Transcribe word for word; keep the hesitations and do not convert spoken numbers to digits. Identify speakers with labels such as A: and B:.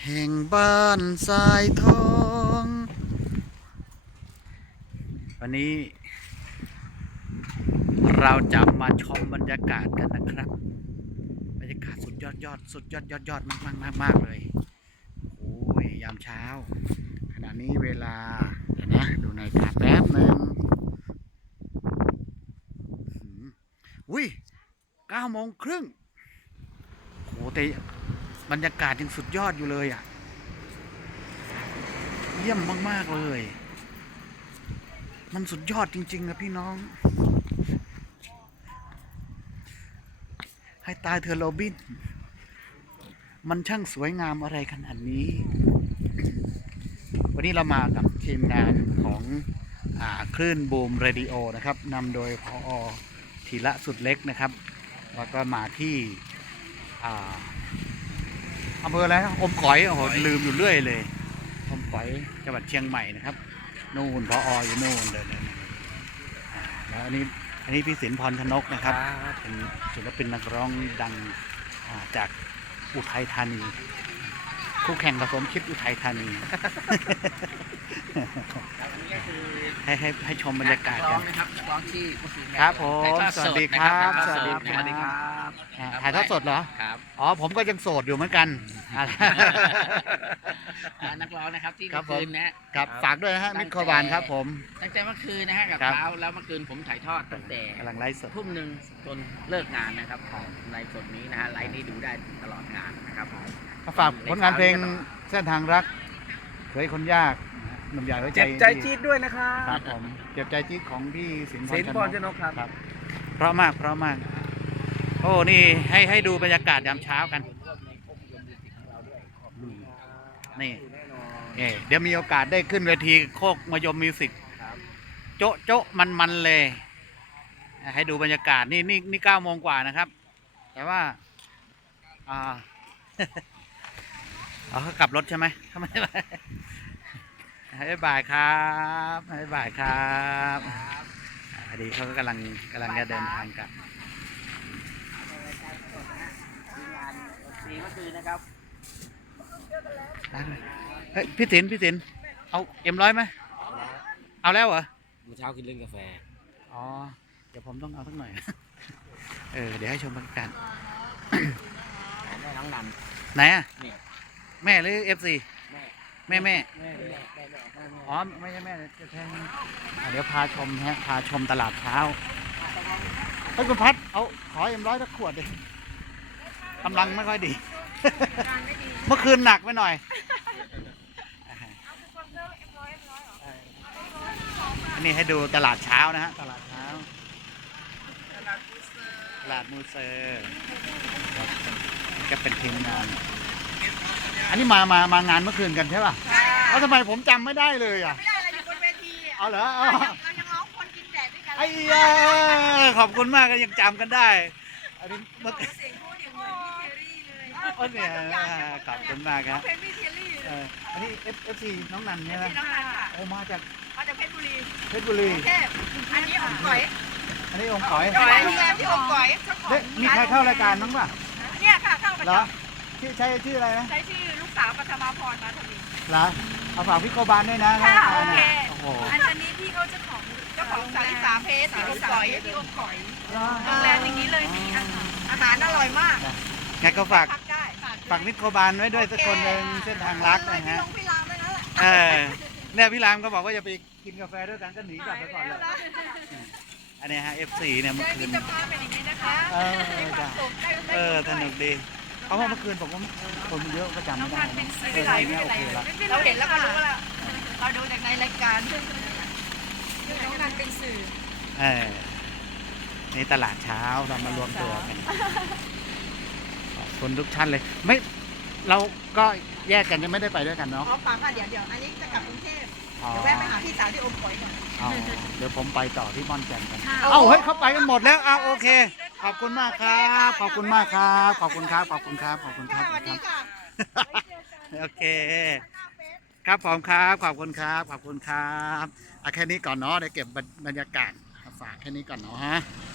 A: ห่งบ้านทรายทองวันนี้เราจะมาชมบรรยากาศกันนะครับบรรยากาศสุดยอดยอดสุดยอดยอดยอดมากมากมากมากเลยโอ้ยยามเช้าขณะนี้เวลาเดี๋ยวนะดูนาฬิกาแป๊บหนึ่งอุ้ยเก้าโมงครึ่งโหแต่บรรยากาศยังสุดยอดอยู่เลยอ่ะเยี่ยมมากๆเลยมันสุดยอดจริงๆนะพี่น้องให้ตายเธอโรบินมันช่างสวยงามอะไรขนาดนี้วันนี้เรามากับทีมงานของอ่าคลื่นบูมเรดิโอนะครับนำโดยพอธีระสุดเล็กนะครับแล้วก็มาที่อ่าอำเภออะไรนะอมก๋อยโอ้โหลืมอยู่เรื่อยเลยอมก๋อยจังหวัดเชียงใหม่นะครับนู่นพออยู่นู่นเลยแล้วอันนี้อันนี้พี่ศิลป์พรชนกนะครับเป็นศิลปินนักร้องดังจากอุทัยธานีคู่แข่งผสมคิดอุทัยธานีให้ให้ให้ชมบรรยากาศกันครับผมสวัสดีครับสวัสดีครับถ่ายทอดสดเหรอครับอ๋อผมก็ยังโสดอยู่เหมือนกัน
B: นักร้องนะครับที่เมื่อคืนนะครับ
A: ฝากด้วยนะฮะมิตรโควานครับผม
B: ตั้งแต่เมื่อคืนนะฮะกับเช้าแล้วเมื่อคืนผมถ่ายทอดตั้งแต่
A: กำลังไลฟ์สด
B: ทุ่มหนึ่งจนเลิกงานนะครับของไลฟ์สดนี้นะฮะไลฟ์นี้ดูได้ตลอดงานนะครับ
A: ฝากผลงานเพลงเส้นทางรักเคยคนยากหนุ่มใหญ่หัวใจ
C: เจ็บใจจี๊ดด้วยนะครับ
A: ครับผมเจ็บใจจี๊ดของพี่ศิลป์พรชนก
C: ครับ
A: เพราะมากเพราะมากโอ้นี่ให้ให้ดูบรรยากาศยามเช้ากันนี่เดี๋ยวมีโอกาสได้ขึ้นเวทีโคกมยมมิวสิกโจ๊ะโจ๊ะมันมันเลยให้ดูบรรยากาศนี่นี่นี่เก้าโมงกว่านะครับแต่ว่าอ่าเขากลับรถใช่ไหมทำไมให้บ่ายครับให้บ่ายครับพอดีเขาก็กำลังกำลังจะเดินทางกลับ
B: สีเมื่อคืนนะครับ
A: เฮ้ยพี่ศิลป์พี่ศิลป์เอาเอ็มร้อยไหมเอาแล้วเหรอ
C: เมื่อเช้ากินเล่นกาแฟ
A: อ๋อเดี๋ยวผมต้องเอาสักหน่อยเออเดี๋ยวให้ชมบรรยากาศ
B: แม่น้องนัน
A: ไหนอ่ะแม่หรือเอฟซีแม่แม่อ๋อไม่ใช่แม่จะแทงเดี๋ยวพาชมฮะพาชมตลาดเช้าเฮ้ยคุณพัดเอาขอเอ็มร้อยสักขวดดิกำลังไม่ค่อยดีเมื่อคืนหนักไปหน่อยอันนี้ให้ดูตลาดเช้านะฮะตลาดเช้าตลาดมูเซอร์ก็เป็นทีมงานอันนี้มามามางานเมื่อคืนกันใช่ป่ะแล้วทำไมผมจำไม่ได้เลยอ่ะ
D: ไม่ได้อะไรอยู่บนเวที
A: เอาเหรอ
D: เรายังร้องคนกินแดดด้วยกัน
A: ไอ้ยาขอบคุณมากก็ยังจำกันได้อันนี้เมื่อ
D: เสียงพูดอย่างเหมือนพี่เทลลี่เลย
A: โอ้เนี่ยขอบคุณมากครับ
D: เพลงพี่เทลลี่เลย
A: อันนี้เอฟเอฟซีน้องนันใช่ไหม
D: น้องนันค่ะ
A: โอ้มาจาก
D: มาจากเพชรบุรี
A: เพชรบุรี
D: อันนี้อมก๋อย
A: อันนี้องค์ก๋อย
D: ก๋อยโรงแรมที่อมก๋อย
A: มีใครเข้ารายการบ้างป่ะ
D: เนี่ยค่ะเข้าประจ
A: ำชื่อใช้ชื่ออะไรนะ
D: ใช้ชื่อลูกสาวปัทมาพรมาทวี
A: เหรอเอาฝากพี่โกบานด้วยนะ
D: ค่ะโอเค
A: โอ้โห
D: อันนี้พี่เขาเจ้าของเจ้าของสาลิสาเพชรที่อมก๋อยที่อมก๋อยโรงแรมอย่างนี้เลยมีอาหารอาหารอร่อยมาก
A: ไงก็ฝากฝากมิตรโคบานไว้ด้วยสักคนหนึ่งเส้นทางรักนะฮะ
D: พี่รามด้วยนั่นแหละ
A: เออเนี่ยพี่รามก็บอกว่าจะไปกินกาแฟด้วยกันก็หนีกลับไปก่อนเลยอันนี้ฮะ เอฟ ซี เนี่ยเมื่อคืน
D: จะพาเป็นอย่างนี้นะคะ
A: เออเออสนุกดีเพราะว่าเมื่อคืนผมก็คนเยอะก็จำไม่ได้
D: ไม่ไรไม่ไรเราเห็นแล้วก็รู้แล้วเราดูจากในรายการน้องนันเป็นสื่อ
A: เออในตลาดเช้าเรามารวมตัวกันคนทุกท่านเลยไม่เราก็แยกกันจะไม่ได้ไปด้วยกันเนาะ
D: อ๋อปังค่ะเดี๋ยวเดี๋ยวอันนี้จะกลับกรุงเทพเดี๋ยวแวะไปหาพี่สาวที่อมก๋อยก่อน
A: เดี๋ยวผมไปต่อที่ม่อนแจ่มกันเอ้าเฮ้ยเขาไปกันหมดแล้วอ้าวโอเคขอบคุณมากครับขอบคุณมากครับขอบคุณครับขอบคุณครับขอบคุณครับ
D: สวัสดีค่ะ
A: โอเคครับผมครับขอบคุณครับขอบคุณครับเอาแค่นี้ก่อนเนาะเดี๋ยวเก็บบรรยากาศฝากแค่นี้ก่อนเนาะฮะ